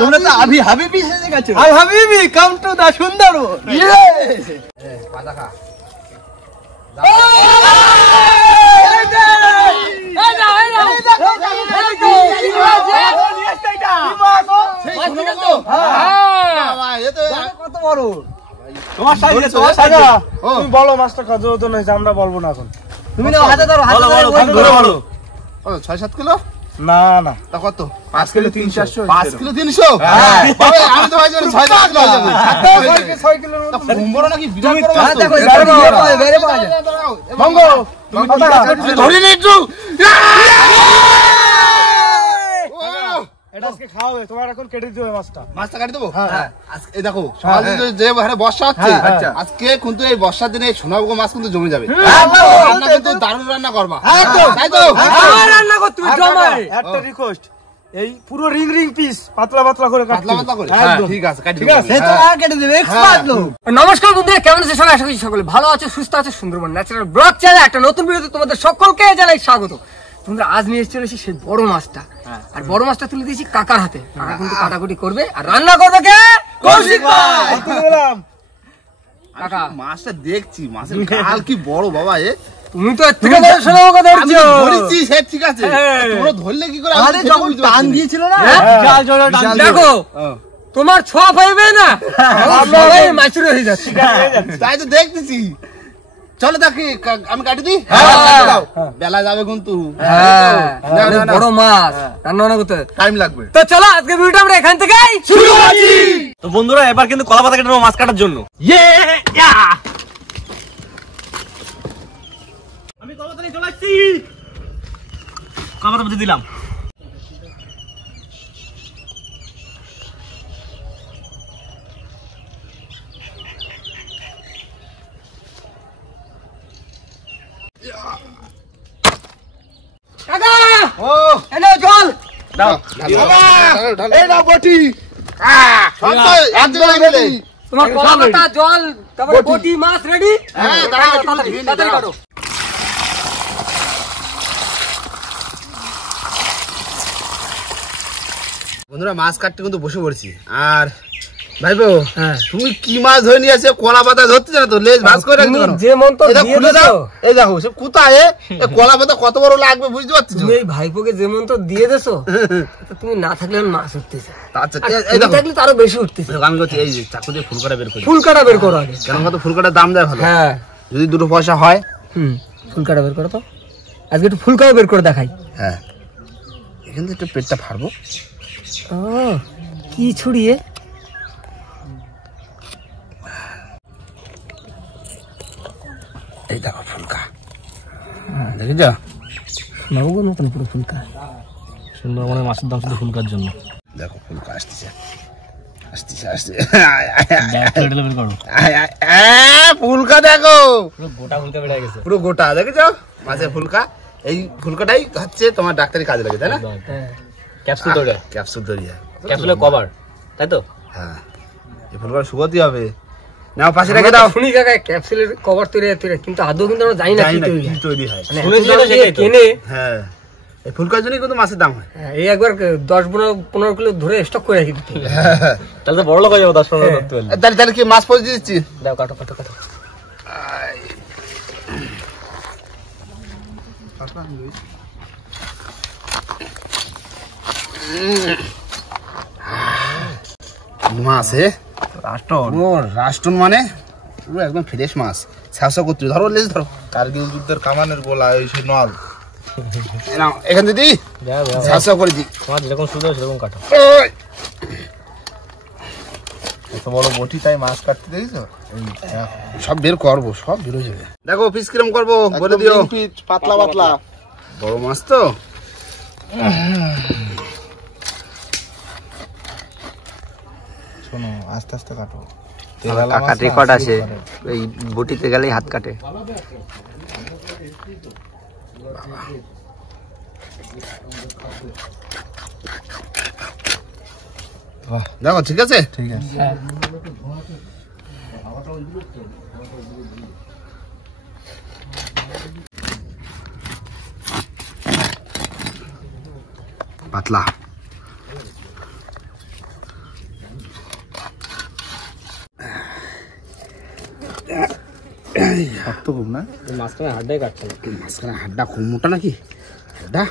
তোমরা তো হাবিবি সেজে গেছো। হাবিবি কাম টু দা সুন্দরবন। কত বড় তোমার সাইজে তুমি বলো মাছটা কত ওজন হয়েছে, আমরা বলবো না এখন। তুমি না হাতে ধরো, হাতে ধরে বলো। 6-7 কিলো না না তা কত? 5 কিলো 300। 5 কিলো 300? বাবা আমি তো ভাবছিলাম 6-7 কিলো হয়ে যাবে। 6 কিলোর মতো বড় নাকি বিরাট বড় মাছ তো। দেখো বেরে পাওয়া যায়। মঙ্গ তুমি ধরে নে একটু। এটা আজকে খাওয়াবে, তোমার এখন কেটে দিতে হবে মাছটা। মাছটা কাটি দেবো? হ্যাঁ। আজকে এই দেখো সকালে যে হারে বর্ষা হচ্ছে, আচ্ছা। আজকে কিন্তু এই বর্ষার দিনে সোনাভোগ মাছ কিন্তু জমে যাবে। রান্না কিন্তু দারুণ রান্না করবা, তাই তো? রান্না কর তুমি জমাই। একটা রিকোয়েস্ট, এই পুরো রিং রিং পিস পাতলা পাতলা করে কাটতে পাতলা পাতলা করে। একদম। ঠিক আছে, কাটি ঠিক আছে, সে তো আর কেটে দেবে, এক্সপার্ট লোক। নমস্কার বন্ধুরা, কেমন আছেন সবাই? আশা করি সকলে ভালো আছে, সুস্থ আছে। সুন্দরবন ন্যাচারাল ব্লগ চ্যানেলে একটা নতুন ভিডিওতে তোমাদের সকলকে জানাই স্বাগত। তোমরা আজ নিয়ে চলেছি সেই বড় মাছটা, আর বড় মাছটা তুলে দিয়েছি কাকার হাতে। কাকা কিন্তু কাটাকুটি করবে আর রান্না করবে কে? কৌশিক ভাই। কাকা মাছটা দেখছি, মাছের গাল কি বড় বাবা। তুমি তো এর থেকে বড় সোনাভোগ ধরছো। ধরেছি সে ঠিক আছে, তোমরা ধরলে কি করে? আরে যখন টান দিয়েছিল না, বিশাল জোরে টান। দেখো তোমার ছোঁয়া পাইবে না, সবাই মাছুরে হয়ে যাচ্ছে। তাই তো দেখতেছি। চলো দেখি, আমি কাটি দিই। বেলা যাবে কিন্তু, বড় মাছ রান্না বান্না করতে টাইম লাগবে। তো চলো আজকে ভিডিওটা আমরা এখান থেকেই শুরু করছি। তো বন্ধুরা এবার কিন্তু কলা পাতা কেটে মাছ কাটার জন্য আমি কলা পাতা নিয়ে চলে আসছি। কলা পাতা বুঝে দিলাম। কাকা ও এনে জল দাও এই না বটি, সব তো এক জায়গায় গেলে। তোমার কলা পাতা জল তারপরে বটি মাছ রেডি। হ্যাঁ, তাড়াতাড়ি কাটো। বন্ধুরা মাছ কাটতে কিন্তু বসে পড়ছি। আর ভাইবো হ্যাঁ, তুমি কি মাছ ধরে নিয়ে আসে? কলা পাতা ধরতে জানো তো, লেজ ভাঁজ করে রাখতে তুমি যে মন্ত্র দিয়ে দিছো, এই দেখো সে কোথায় কলা পাতা কত বড় লাগবে বুঝতে পারছি। তুমি এই ভাইপোকে যে মন্ত্র দিয়ে দেছো, তুমি না থাকলে মাছ উঠতেছে, আচ্ছা আর এই তুমি দেখো থাকলে তো আরো বেশি উঠতেছে। আমি করছি এই যে চাকু দিয়ে ফুল কাটা বের করি। ফুল কাটা বের করো আগে। কেন কত ফুল কাটার দাম দেয় ভালো, হ্যাঁ যদি 2 পয়সা হয়। ফুল কাটা বের করো তো, আজকে একটু ফুল কাটা বের করে দেখাই। হ্যাঁ এখান থেকে একটু পেটটা ফাড়বো। ও কি ছড়িয়ে এই দেখো ফুলকা, দেখেছো? নবগণ মতন পুরো ফুলকা। সুন্দরবনের মাছের দাম শুধু ফুলকার জন্য। দেখো ফুলকা আসতেছে আসতেছে আসছে। বের করো। ফুলকা দেখো পুরো গোটা ফুলকা বেড়ে গেছে। পুরো গোটা, দেখেছো মাছের ফুলকা। এই ফুলকাটাই হচ্ছে তোমার ডাক্তারি কাজে লাগে, তাই না? হ্যাঁ ক্যাপসুল ধরে, ক্যাপসুল ধরিয়া ক্যাপসুলের কভার, তাই তো? হ্যাঁ এই ফুলকা শুকাতে হবে। নাও পাশে রেখে দাও। শুনি কাকা ক্যাপসুলের কভার তৈরি হয়, কিন্তু আদৌ কিন্তু আমরা জানি না জানি কি না তৈরি কি হয়। তৈরি হয়। মানে শুনেছি এত দাম যেটা দিয়ে সেটাই তো। কেনে। হ্যাঁ এই ফুলকার জন্যই কিন্তু মাছের দাম হয়। হ্যাঁ, এই একবার 10-15 কিলো ধরে স্টক করে রাখি দিতে হবে। তাহলে তো বড় লোক হয়ে যাবো 10-15 করতে পারলে। তাহলে তাহলে কি মাছ পৌঁছে দিচ্ছি? দাও কাটো কাটো কাটো। মাছ রাষ্ট্রন মানে পুরো একদম ফ্রেশ মাছ। ছ্যাঁচা করতে ধরো, লেজ ধরো। কার্গিল যুদ্ধের কামানের গোলা ওই সেই নল। নাও এখান দিদি ছ্যাঁচা করে দিই। তোমার যেরকম সুবিধা সেরকম কাটো। এত বড় বটি তাই মাছ কাটতে দেখছো? সব বের করবো, সব বের হয়ে যাবে। দেখো পিস কিরম করবো বলে দিও। পাতলা পাতলা বড় মাছ তো। শোনো আস্তে আস্তে কাটো। কাকা রেকর্ড আছে, এই বটিতে গেলেই হাত কাটে। দেখো ঠিক আছে, ঠিক আছে। পাতলা। শক্ত খুব না? মাঝখানে হাড্ডাই কাটছে না। মাঝখানে হাড্ডা খুব মোটা নাকি? হাড্ডা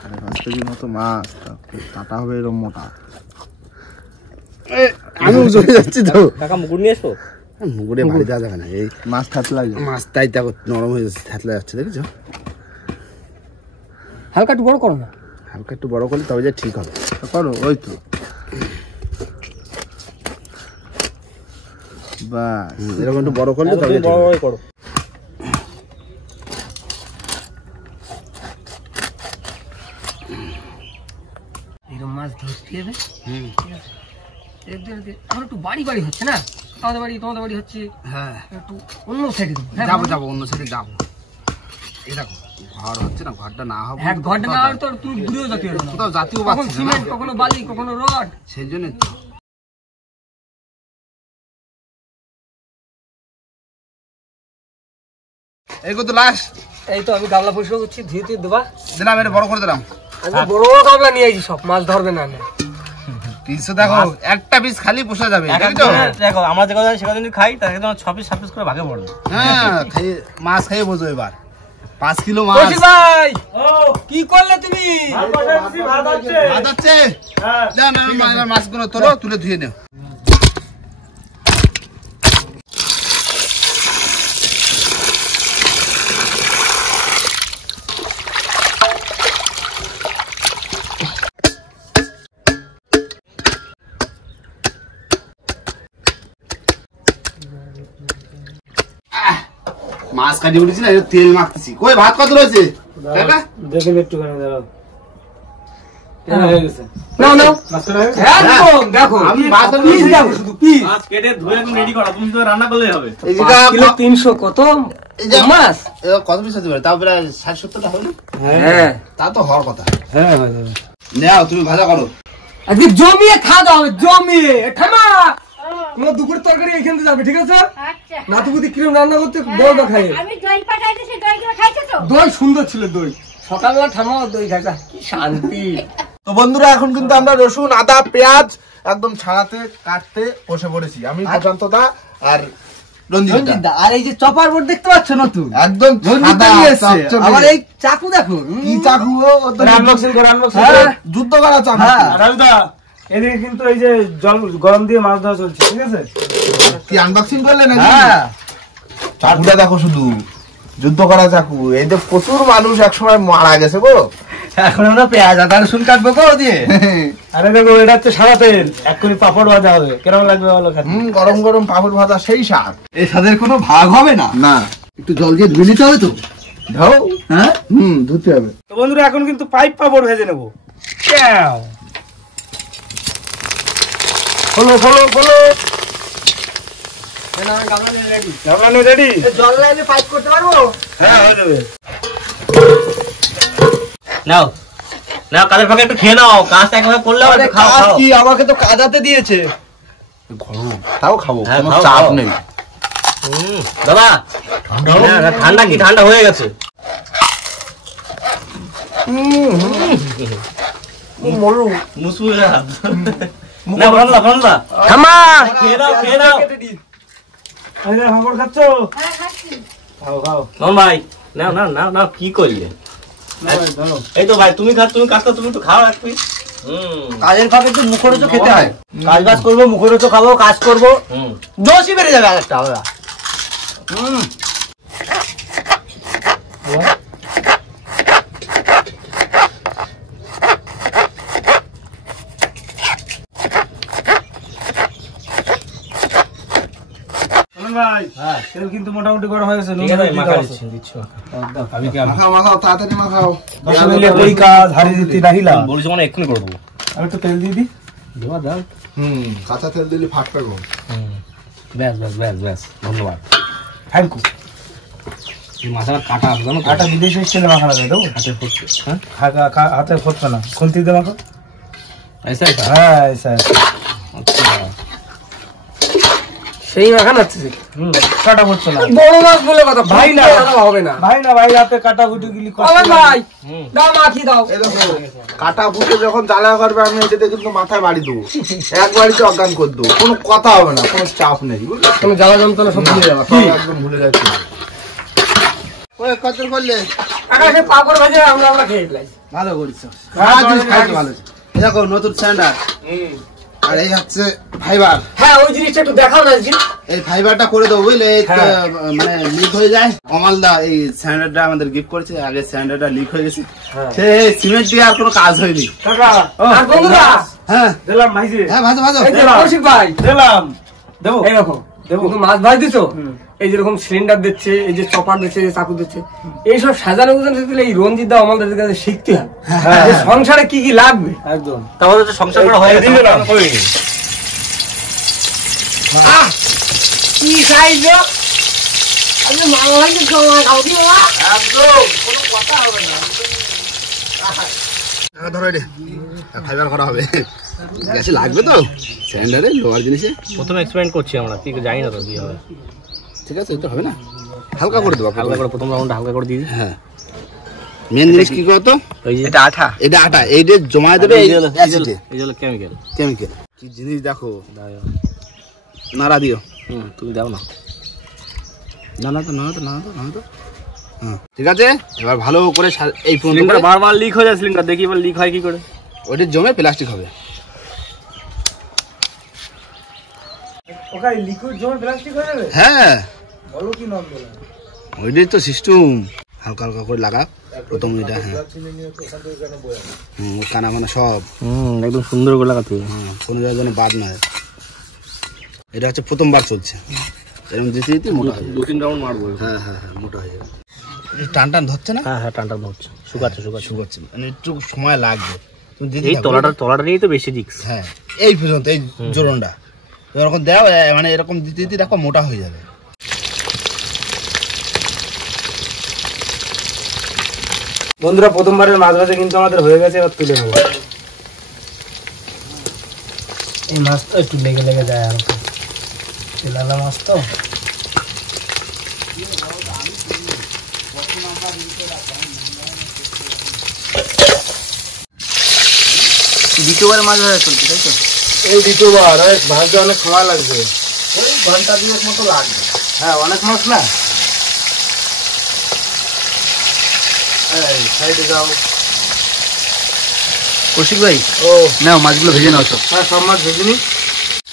5.5 কেজির মতো মাছ, কাটা হবে এরকম মোটা। আমি চলে যাচ্ছি তো। কাকা মুকুট নিয়ে এসো। মুগুরে ভারী দেওয়া যাবে না, এই মাছ থাকলে মাছ তাই দেখো নরম হয়ে যাচ্ছে, থাতলা যাচ্ছে, দেখেছো? হালকা একটু বড় করো না। হালকা একটু বড় করলে তবে যে ঠিক হবে। করো, ওই তো বাস। এরকম একটু বড় করলে তবে যে ঠিক হবে। করো। এরকম মাছ ধরতে হবে। ঠিক আছে, আমার একটু বাড়ি বাড়ি হচ্ছে না, তোমাদের বাড়ি হচ্ছে। হ্যাঁ, একটু অন্য সাইডে যাবো অন্য সাইডে যাবো। এই দেখো ঘর হচ্ছে না, ঘরটা না হবে। হ্যাঁ, ঘরটা না হলে তো তুমি দূরেও যেতে পারবে না। কোথাও জাতীয় কখন পাচ্ছি না, সিমেন্ট, কখনো বালি, কখনো রড। সেই জন্য তো। এই কত লাস্ট? এই তো আমি গামলা পরিষ্কার করছি, ধুয়ে ধুয়ে দেবা। দিলাম, এটা বড় করে দিলাম। আজকে বড় গামলা নিয়ে আইছি, সব মাছ ধরবে না। পিসও দেখো, একটা পিস খালি পোষা যাবে। দেখো আমরা যে কথা সেটা যদি খাই তাহলে তোমার 6 পিস 7 পিস করে ভাগে পড়বে। হ্যাঁ, মাছ খাইয়ে বোঝো এবার। 5 কিলো মাছ। কৌশিক ভাই, কি করলে তুমি? ভাত হচ্ছে? যান, মাছগুলো তোলো, তুলে ধুয়ে নেও। মাছ কাটি উঠেছি না, তেল মাখতেছি। কই ভাত কত রয়েছে? দেখেন একটুখানি দাঁড়াও। হয়ে গেছে। নাও নাও, একদম দেখো, আমি মাছ পিস দেখো, শুধু পিস। মাছ কেটে ধুয়ে একদম রেডি করা, তুমি তো রান্না করলেই হবে। এই যে 5 কিলো 300 কত মাছ? কত পিস হতে পারে? তাও প্রায় 60-70টা হবে না? হ্যাঁ, তা তো হওয়ার কথা। হ্যাঁ, নাও, তুমি ভাজা করো। আজকে জমিয়ে খাওয়া দাওয়া হবে, জমিয়ে। ঠামা, তোমার দুপুরের তরকারি এখান থেকে যাবে, ঠিক আছে? আচ্ছা। নাতুপুতি কিরম রান্না করতে বলবা খাই। আমি দই পাঠাইতে, সেই দইগুলো খাইছো তো? দই সুন্দর ছিল, দই সকালবেলা ঠামা দই খাইতা, কি শান্তি। তো বন্ধুরা, এখন কিন্তু আমরা রসুন, আদা, পেঁয়াজ একদম ছাড়াতে কাটতে বসে পড়েছি। আমি প্রশান্ত দা আর রঞ্জিত দা। আর এই যে চপার বোর্ড দেখতে পাচ্ছ নতুন, একদম রঞ্জিত সাদা, নিয়ে এসছে। চকচকে। আবার এই চাকু দেখো, কি চাকু গো? ও তো আনবক্সিং করো, আনবক্সিং হ্যাঁ, করো। যুদ্ধ করা চাকু। রাজদা, এদিকে কিন্তু এই যে জল গরম দিয়ে মাছ ধরা চলছে, ঠিক আছে? কি আনবক্সিং করলে নাকি? হ্যাঁ। চাকুটা দেখো শুধু, যুদ্ধ করা চাকু। এই যে প্রচুর মানুষ একসময় মারা গেছে গো। এখন আমরা পেঁয়াজ আদা রসুন কাটবো গো দিয়ে। আরে দেখো, এটা হচ্ছে সাদা তেল, এক করে পাপড় ভাজা হবে। কেমন লাগবে বলো খেতে? গরম গরম পাপড় ভাজা, সেই স্বাদ। এই স্বাদের কোনো ভাগ হবে না। না, একটু জল দিয়ে ধুয়ে নিতে হবে তো। ধাও। হ্যাঁ, ধুতে হবে। তো বন্ধুরা, এখন কিন্তু পাইপ পাপড় ভেজে নেবো। খোলো খোলো খোলো। গামলা নিয়ে রেডি? জল লাগলে পাইপ করতে পারবো? হ্যাঁ, হয়ে যাবে। নাও নাও, কাজের ফাঁকে একটু খেয়ে নাও। কাজটা একভাবে করলে হবে, একটু খাও কাজ খাও। কি, আমাকে তো কাজাতে দিয়েছে। তাও খাবো, হ্যাঁ, কোনো খাও, চাপ খাও। নেই। দাদা ঠান্ডা কি ঠান্ডা হয়ে গেছে? মুসুরা না, ভালো ভালো। ঠামা, খেয়ে নাও, খেয়ে নাও। আরে পাপড় খাচ্ছো? হ্যাঁ, খাচ্ছি। খাও খাও। নন ভাই, নাও নাও নাও নাও, কি করলে? এই তো ভাই, তুমি কাজটা তুমি তো খাও এক পিস। কাজের ফাঁকে তো মুখরোচক খেতে হয়। কাজ বাজ করবো, মুখরোচক খাবো, কাজ করবো, দোষই বেড়ে যাবে আরেকটা। আমরা ভাই, তেল কিন্তু মোটামুটি গরম হয়ে গেছে। ঠিক আছে, আমি মাখা দিচ্ছি। মাখাও মাখাও, তাড়াতাড়ি মাখাও। 10 মিনিটের কই কাজ, হাড়ি দিতে রাখিলা। বলেছি মানে এক্ষুনি করে দেবো। আমি একটু তেল দিয়ে দিই। কাঁচা তেল দিলে ফাটবে গো। ব্যাস ব্যাস ব্যাস ব্যাস, ধন্যবাদ। Thank you. এই মাথাটা কাটা আছে জানো তো? আটা বিদেশি তেলে মাখানো যায়, দেবো? হাতে ফুটছে। হ্যাঁ, হাতে ফুটবে না, খুন্তি দিয়ে মাখো। ऐसा है क्या? হ্যাঁ, ऐसा है। अच्छा। সেই মাখান হচ্ছে কাটা হচ্ছে না বড় মাছ বলে কথা ভাই না হবে না ভাই না ভাই হাতে কাটা বুটি গিলি আমার ভাই দাও মাখি দাও এই দেখো কাটা বুকে যখন জ্বালা করবে আমি এটাতে কিন্তু মাথায় বাড়ি দেবো, এক বাড়িতে অজ্ঞান করে দেবো, কোনো কথা হবে না, কোনো চাপ নেই, বুঝলে? তুমি জ্বালা যন্ত্রণা সব ভুলে যাবা সব একদম ভুলে যাচ্ছি। ওই কত করলে আকাশে পাপড় ভাজে আমরা খেয়ে ফেলাই ভালো করিস খাইতে ভালো দেখো নতুন স্যান্ডার আর এই হচ্ছে ফাইবার। হ্যাঁ ওই জিনিসটা একটু দেখাও না জি এই ফাইবারটা করে দেবো বুঝলে, মানে লিক হয়ে যায়। কমালদা এই স্যান্ডারটা আমাদের গিফট করেছে, আগে স্যান্ডারটা লিক হয়ে গেছে, সে সিমেন্ট দিয়ে আর কোনো কাজ হয়নি। কাকা আর বন্ধুরা হ্যাঁ দিলাম ভাইজি, হ্যাঁ ভাজো ভাজো এই যে কৌশিক ভাই দিলাম দেবো এই দেখো তুমি মাছ ভাজ দিছো, এই যেরকম সিলিন্ডার দিচ্ছে, এই যে চপার দিচ্ছে, এই যে চাকু দিচ্ছে, এইসব সাজানো গুজানো শিখলে এই রঞ্জিত দা আমাদের কাছে শিখতে হয় যে সংসারে কি কি লাগবে। একদম তাহলে তো সংসার করা হয়ে গেছে। কি সাইজ আমি মামা ভাইকে খাওয়া খাও কি বাবা ধরো রে ফাইবার করা হবে, গ্যাসে লাগবে তো স্যান্ডারে লোহার জিনিসে। প্রথমে এক্সপেরিমেন্ট করছি আমরা, ঠিক জানি না তো কি হবে। ঠিক আছে তো হবে না, হালকা করে দেবো, হালকা করে প্রথম রাউন্ডটা হালকা করে দিয়ে দিই। হ্যাঁ মেন জিনিস কি করতো, ওই যে এটা আঠা, এটা আটা, এইটা জমা দেবে এই হলো কেমিক্যাল। কেমিক্যাল। কি জিনিস দেখো, নাড়া দিও। তুমি দাও না। না তো হ্যাঁ ঠিক আছে। এবার ভালো করে এই সিলিন্ডার বারবার লিক হয়ে যায়, সিলিন্ডার দেখি এবার লিক হয় কি করে। ওইটা জমে প্লাস্টিক হবে। ওখানে লিকুইড জমে প্লাস্টিক হয়ে যাবে, হ্যাঁ বলো কি নাম বলে ওইটাই তো সিস্টেম, হালকা হালকা করে লাগা প্রথম এটা। হ্যাঁ কানা মানা সব একদম সুন্দর করে লাগাতে হবে। হ্যাঁ কোনো জায়গায় যেন বাদ না হয়। এটা হচ্ছে প্রথমবার চলছে, এরকম দিতে দিতে মোটা হয়ে যাবে। 2-3 রাউন্ড মারবো। হ্যাঁ মোটা হয়ে যাবে। টান টান ধরছে না, হ্যাঁ টান টান হচ্ছে, শুকাচ্ছে শুকাচ্ছে, মানে একটু সময় লাগবে। তুমি দিতে এই থাকো। তলাটা নিয়েই তো বেশি রিস্ক। হ্যাঁ এই পর্যন্ত এই জোরনটা এরকম দেওয়া, মানে এরকম দিতে দিতে দেখো মোটা হয়ে যাবে। বন্ধুরা প্রথমবারের মাছ ভাজা কিন্তু আমাদের হয়ে গেছে, এবার তুলে নেবো। এই মাছ তো একটু লেগে লেগে যায়, আর তেলালা মাছ তো। দ্বিতীয়বার মাছ ধরা চলছে তাই তো? এই দ্বিতীয়বার ভাজতে অনেক সময় লাগবে, ওই ঘন্টা 2 মতো লাগবে। হ্যাঁ অনেক মাছ না, এই সাইডে যাও। কৌশিক ভাই ও নাও মাছগুলো ভেজে নাও সব। হ্যাঁ সব মাছ ভেজে নি।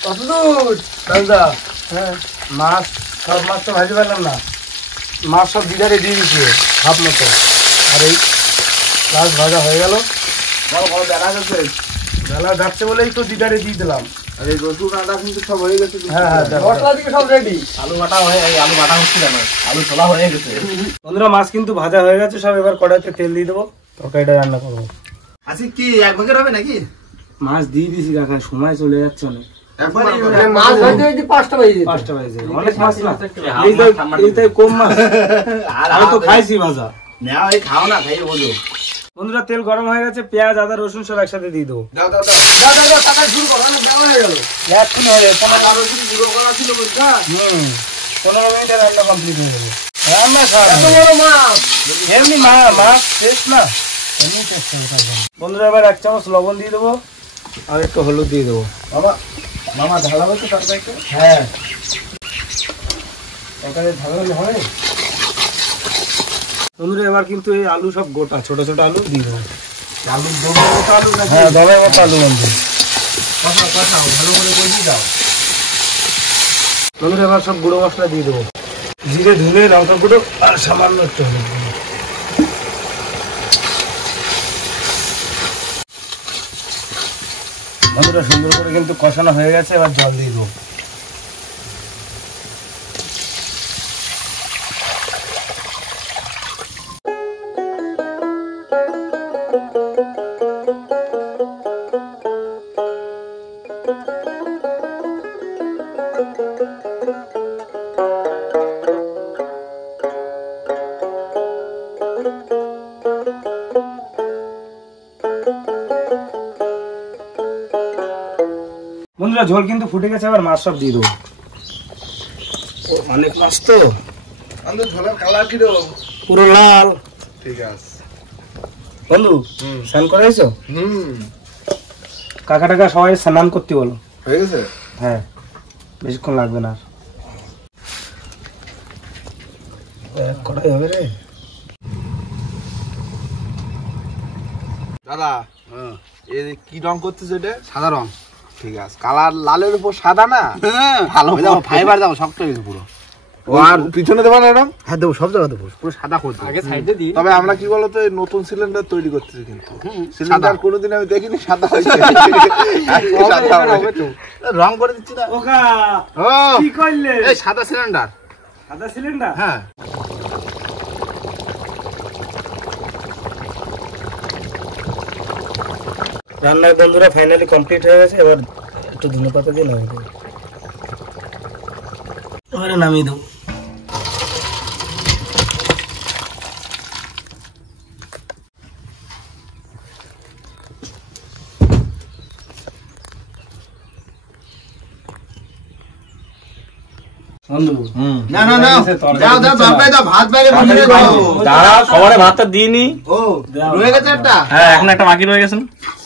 কতদূর দাদা? হ্যাঁ মাছ, সব মাছ তো ভাজি পেলাম না, মাছ সব দিদারে দিয়ে দিচ্ছে হাফ মতো, আর এই মাছ ভাজা হয়ে গেল। বড় দেখা যাচ্ছে, বেলা যাচ্ছে বলেই তো দিদারে দিয়ে দিলাম। আর এই রসুন আদা কিন্তু সব হয়ে গেছে। হ্যাঁ হ্যাঁ দেখো। মশলা দিকে সব রেডি। আলু বাটা হচ্ছে না, আলু ছোলা হয়ে গেছে। বন্ধুরা মাছ কিন্তু ভাজা হয়ে গেছে সব, এবার কড়াইতে তেল দিয়ে দেবো, তরকারিটা রান্না করবো। আজকে কি এক ভাগের হবে নাকি? মাছ দিয়ে দিছি কাকা, সময় চলে যাচ্ছে অনেক। মাছ ভাজতে ভাজতে 5টা বেজে যেত। 5টা বাজে, অনেক মাছ না, এইটাই কম মাছ। আমি তো খাইছি ভাজা। নাও এই খাও না, খাইয়ে বোঝো। বন্ধুরা তেল গরম হয়ে গেছে, পেঁয়াজ আদা রসুন সব একসাথে দিয়ে দেবো। দাও দাও দাও। দাও দাও দাও টাকা শুরু করো, না দেওয়া হয়ে গেল। এক্ষুনি হয়ে যাবে, আদা রসুন গুঁড়ো করা ছিল বুঝছা? 15 মিনিটে রান্না কমপ্লিট হয়ে যাবে। রান্না খাওয়া এত বড় মাছ। এমনি মাছ টেস্ট না, এমনি টেস্ট হবে খাবার। বন্ধুরা এবার 1 চামচ লবণ দিয়ে দেবো, আর একটু হলুদ দিয়ে দেবো। মামা ঢালাবে তো তরকারিতে? হ্যাঁ তরকারি ঢালালে হয়। বন্ধুরা এবার কিন্তু এই আলু সব গোটা ছোট ছোট আলু দিয়ে দেবো। আলু দমের মতো আলু নাকি? হ্যাঁ দমের মতো আলু বন্ধু। কষাও ভালো করে কষিয়ে দাও। বন্ধুরা এবার সব গুঁড়ো মশলা দিয়ে দেবো, জিরে ধনে লঙ্কা গুঁড়ো আর সামান্য একটু হলুদ গুঁড়ো। বন্ধুরা সুন্দর করে কিন্তু কষানো হয়ে গেছে, এবার জল দিয়ে দেবো। বন্ধুরা ঝোল কিন্তু ফুটে গেছে, আবার মাছ সব দিয়ে দেবো। অনেক মাছ তো আমাদের ঝোলার কালার কিরকম? পুরো লাল। ঠিক আছে বন্ধু স্নান করে এসো? হুম কাকা টাকা সবাই স্নান করতে বলো। হয়ে গেছে। হ্যাঁ বেশিক্ষণ লাগবে না। কটাই হবে রে দাদা? এই কি রং করতেছে এটা? সাদা রং। ঠিক আছে, কালার লালের উপর সাদা না? ভালো ফাইবার দাও শক্ত হয়ে গেছে পুরো। আর পিছনে দেবা না এরকম? হ্যাঁ দেবো, সব জায়গা দেবো, পুরো সাদা করে দেবো। আগে সাইডে দিই। তবে আমরা কি বলতো এই নতুন সিলিন্ডার তৈরি করতেছি, কিন্তু সিলিন্ডার কোনোদিন আমি দেখিনি সাদা হয়েছে। রং করে দিচ্ছি না। ওকা ও কি করলে? এই সাদা সিলিন্ডার। সাদা সিলিন্ডার? হ্যাঁ রান্নার বন্ধুরা ফাইনালি কমপ্লিট হয়ে গেছে। এবার একটু ধনে পাতা দিয়ে নামিয়ে দেবো। এবারে নামিয়ে দেবো। বন্ধু না না না, দাও দাও তরকারি দাও, ভাত বাইরে বসে দাও। দাঁড়া, সবার ভাতটা দিইনি। ও রয়ে গেছে একটা। হ্যাঁ, এখন একটা বাকি রয়ে গেছে।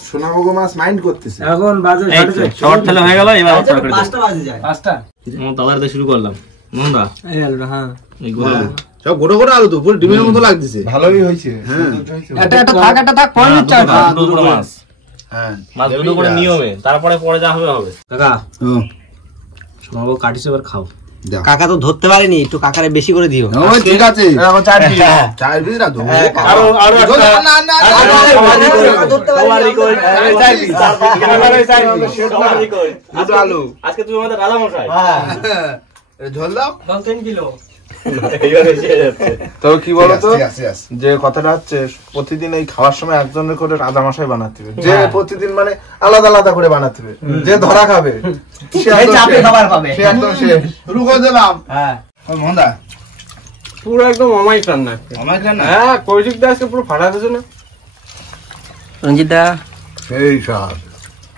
সোনামগো মাছ মাইন্ড করতেছে। এখন বাজে এই তো, শর্ট তাহলে হয়ে গেল। এবার তরকারি দাও। 5টা বাজে যায়। 5টা। আমার দাদার দিয়ে শুরু করলাম। মন্দা এই আলুটা, হ্যাঁ এই গুলো সব গোটা গোটা আলু তো, পুরো ডিমের মতো লাগতেছে। ভালোই হয়েছে। একটা থাক পরে নিচ্ছে। দুটো মাছ। হ্যাঁ মাছ দুটো করে নিয়মে, তারপরে পরে যা হবে হবে। কাকা শোনাবো, কাটিস এবার খাও। কাকা তো ধরতে পারেনি, একটু কাকারে বেশি করে দিও। ও ঠিক আছে, এরকম 4 পিস। 4 পিস না তো। আরো আরো একটা না না দুটো আলু। আজকে তুমি আমাদের রাজা মশাই। ঝোল দাও। 3 কিলো। এইবার এসে যাচ্ছে। তবে কি বলতো, আছে যে কথাটা হচ্ছে প্রতিদিন এই খাওয়ার সময় একজনের করে রাজামশাই বানাতে হবে। যে প্রতিদিন মানে আলাদা আলাদা করে বানাতে হবে। যে ধরা খাবে সে একদম চাপে শেষ। খাবার পাবে। সে একদম শেষ। শুরু করে দিলাম। হ্যাঁ ও মন্দা পুরো একদম অমায়িক রান্না। আমার না হ্যাঁ কৌশিক দা আজকে পুরো ফাটা দিয়েছে না। রঞ্জিত দা, সেই স্বাদ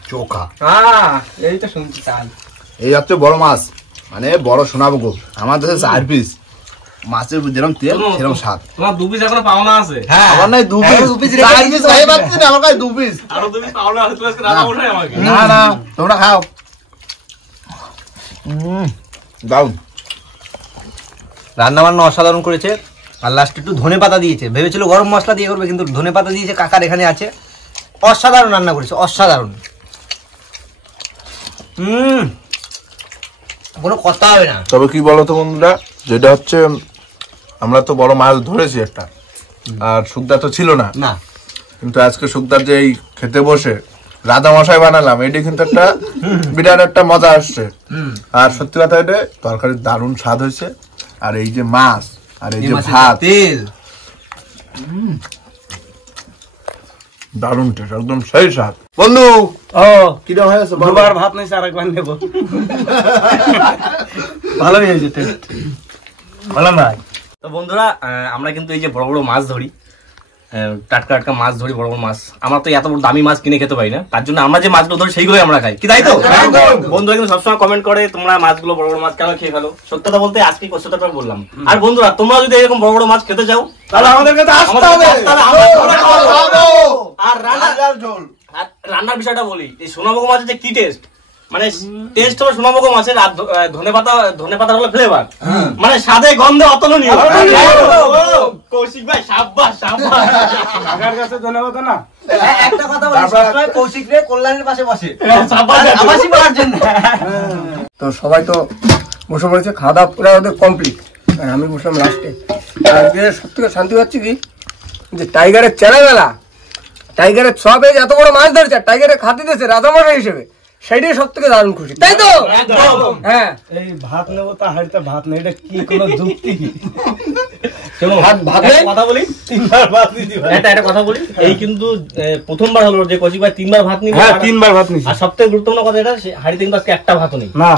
চোখা। হ্যাঁ এই তো শুনছি চাল। এই হচ্ছে বড় মাছ, মানে বড় সোনাবো গো। আমার দেশে 4 পিস মাছের যেরকম তেল সেরকম স্বাদ। তোমার 2 পিস এখনো পাওনা আছে। হ্যাঁ আমার নাই 2 পিস, 2 পিস 4 পিস হয়ে যাচ্ছে না, আমার কাছে 2 পিস। আরো 2 পিস পাওনা আছে, তুমি আজকে রাজা মশাই আমাকে। না না তোমরা খাও। দাও। রান্না বান্না অসাধারণ করেছে। আর লাস্টে একটু ধনে পাতা দিয়েছে, ভেবেছিল গরম মশলা দিয়ে করবে, কিন্তু ধনে পাতা দিয়েছে। কাকার এখানে আছে, অসাধারণ রান্না করেছে, অসাধারণ। কোনো কথা হবে না। তবে কি বলতো বন্ধুরা, যেটা হচ্ছে আমরা তো বড় মাছ ধরেছি একটা, আর শুকদার তো ছিল না। না কিন্তু আজকে শুকদার যে এই খেতে বসে রাজা মশাই বানালাম, এটি কিন্তু একটা বিরাট একটা মজা আসছে। আর সত্যি কথা, এটা তরকারির দারুণ স্বাদ হয়েছে। আর এই যে মাছ আর এই যে ভাত, তেল দারুণ টেস্ট, একদম সেই স্বাদ। বন্ধু ও কিরকম হয়েছে? দুবার ভাত নিয়েছে, আরেকবার নেব। ভালোই হয়েছে টেস্ট। ভালো ভাই। তো বন্ধুরা, আমরা কিন্তু এই যে বড় বড় মাছ ধরি, টাটকা টাটকা মাছ ধরি, বড় বড় মাছ। আমরা তো এত বড় দামি মাছ কিনে খেতে পারি না, তার জন্য আমরা যে মাছগুলো ধরি সেইগুলোই আমরা খাই, কি তাই তো? বন্ধুরা কিন্তু সবসময় কমেন্ট করে তোমরা মাছগুলো বড় বড় মাছ কেন খেয়ে ফেলো। সত্যতা বলতে আজকে সত্যতা বললাম। আর বন্ধুরা, তোমরা যদি এরকম বড় বড় মাছ খেতে চাও তাহলে আমাদের কাছে আসতে হবে। আর রান্নার বিষয়টা বলি, এই সোনামুখ মাছের যে কি টেস্ট, মানে টেস্ট হলো সোনামুখ মাছের। আর ধনে পাতা হলো ফ্লেভার, মানে স্বাদে গন্ধে অতুলনীয়। কৌশিক ভাই সাব্বাস সাব্বাস। কাকার কাছে ধন্যবাদ না। একটা কথা বলি, সবসময় কৌশিক রে কল্যাণের পাশে বসে সাব্বাস। আবাসি করার জন্য। তো সবাই তো বসে পড়েছে, খাওয়া দাওয়া পুরো ওদের কমপ্লিট। আর আমি বসলাম লাস্টে। আজকে সত্যি শান্তি পাচ্ছি কি, যে টাইগারের চ্যানেলবেলা, টাইগারের সব এই এত বড় মাছ ধরেছে, টাইগারের খাতে দিয়েছে রাজামশাই হিসেবে, সেটাই সব থেকে দারুণ খুশি, তাই তো? হ্যাঁ, এই ভাত নেবো তা হাড়িতে ভাত নেই, এটা কি কোনো যুক্তি? কথা বলি, 3বার ভাত নিতে পারে। একটা কথা বলি, এই কিন্তু প্রথমবার হলো যে কৌশিক ভাই 3বার ভাত নিবে। হ্যাঁ 3বার ভাত নিছি। আর সবথেকে গুরুত্বপূর্ণ কথা, এটা হাড়িতে কিন্তু আজকে একটা ভাতও নেই। না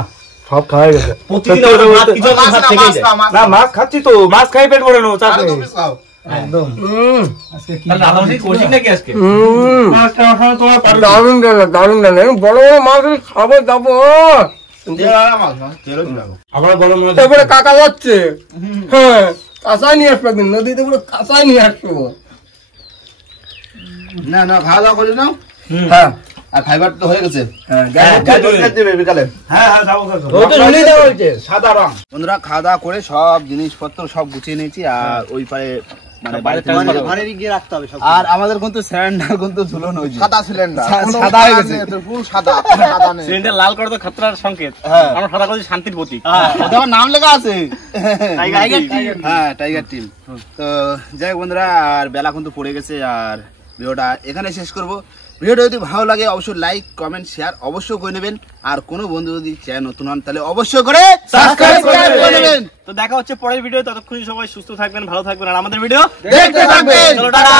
সব খাওয়া গেছে। প্রতিদিন আমরা ভাত কিছু না ভাত থেকেই যায়। না মাছ খাচ্ছি তো, মাছ খাই পেট ভরে নেবো, চাপ নেই। একদম। তাহলে রাজামশাই কৌশিক নাকি আজকে? দারুণ গেল, দারুণ গেল। বড় বড় মাছ খাবো যাবো। তারপরে কাকা যাচ্ছে, হ্যাঁ কাঁচাই নিয়ে আসবো একদিন, নদীতে পুরো কাঁচাই নিয়ে আসবো। না না, খাওয়া দাওয়া করে নাও। হ্যাঁ আর ফাইবার তো হয়ে গেছে। বিকালে সাদা রং। বন্ধুরা খাওয়া দাওয়া করে সব জিনিসপত্র সব গুছিয়ে নিয়েছি, আর ওই পারে মানে বাড়িতে গিয়ে রাখতে হবে সব। আর আমাদের কিন্তু সিলিন্ডার কিন্তু ঝুলনো হয়েছে, সাদা সিলিন্ডার, সাদা হয়ে গেছে, ফুল সাদা, সাদা নেই। সিলিন্ডার লাল করে তো খাতরার সংকেত, আমরা সাদা করছি শান্তির প্রতীক। ওটা আমার নাম লেখা আছে, হ্যাঁ টাইগার টিম। তো যাই হোক বন্ধুরা, আর বেলা কিন্তু পড়ে গেছে, আর ভিডিওটা এখানে শেষ করব। ভিডিওটা যদি ভালো লাগে অবশ্যই লাইক কমেন্ট শেয়ার অবশ্যই করে নেবেন, আর কোনো বন্ধু যদি চ্যানেল নতুন হন তাহলে অবশ্যই করে সাবস্ক্রাইব করে নেবেন। তো দেখা হচ্ছে পরের ভিডিও, ততক্ষণ সবাই সুস্থ থাকবেন, ভালো থাকবেন, আর আমাদের ভিডিও দেখতে থাকবেন। চলো টাটা।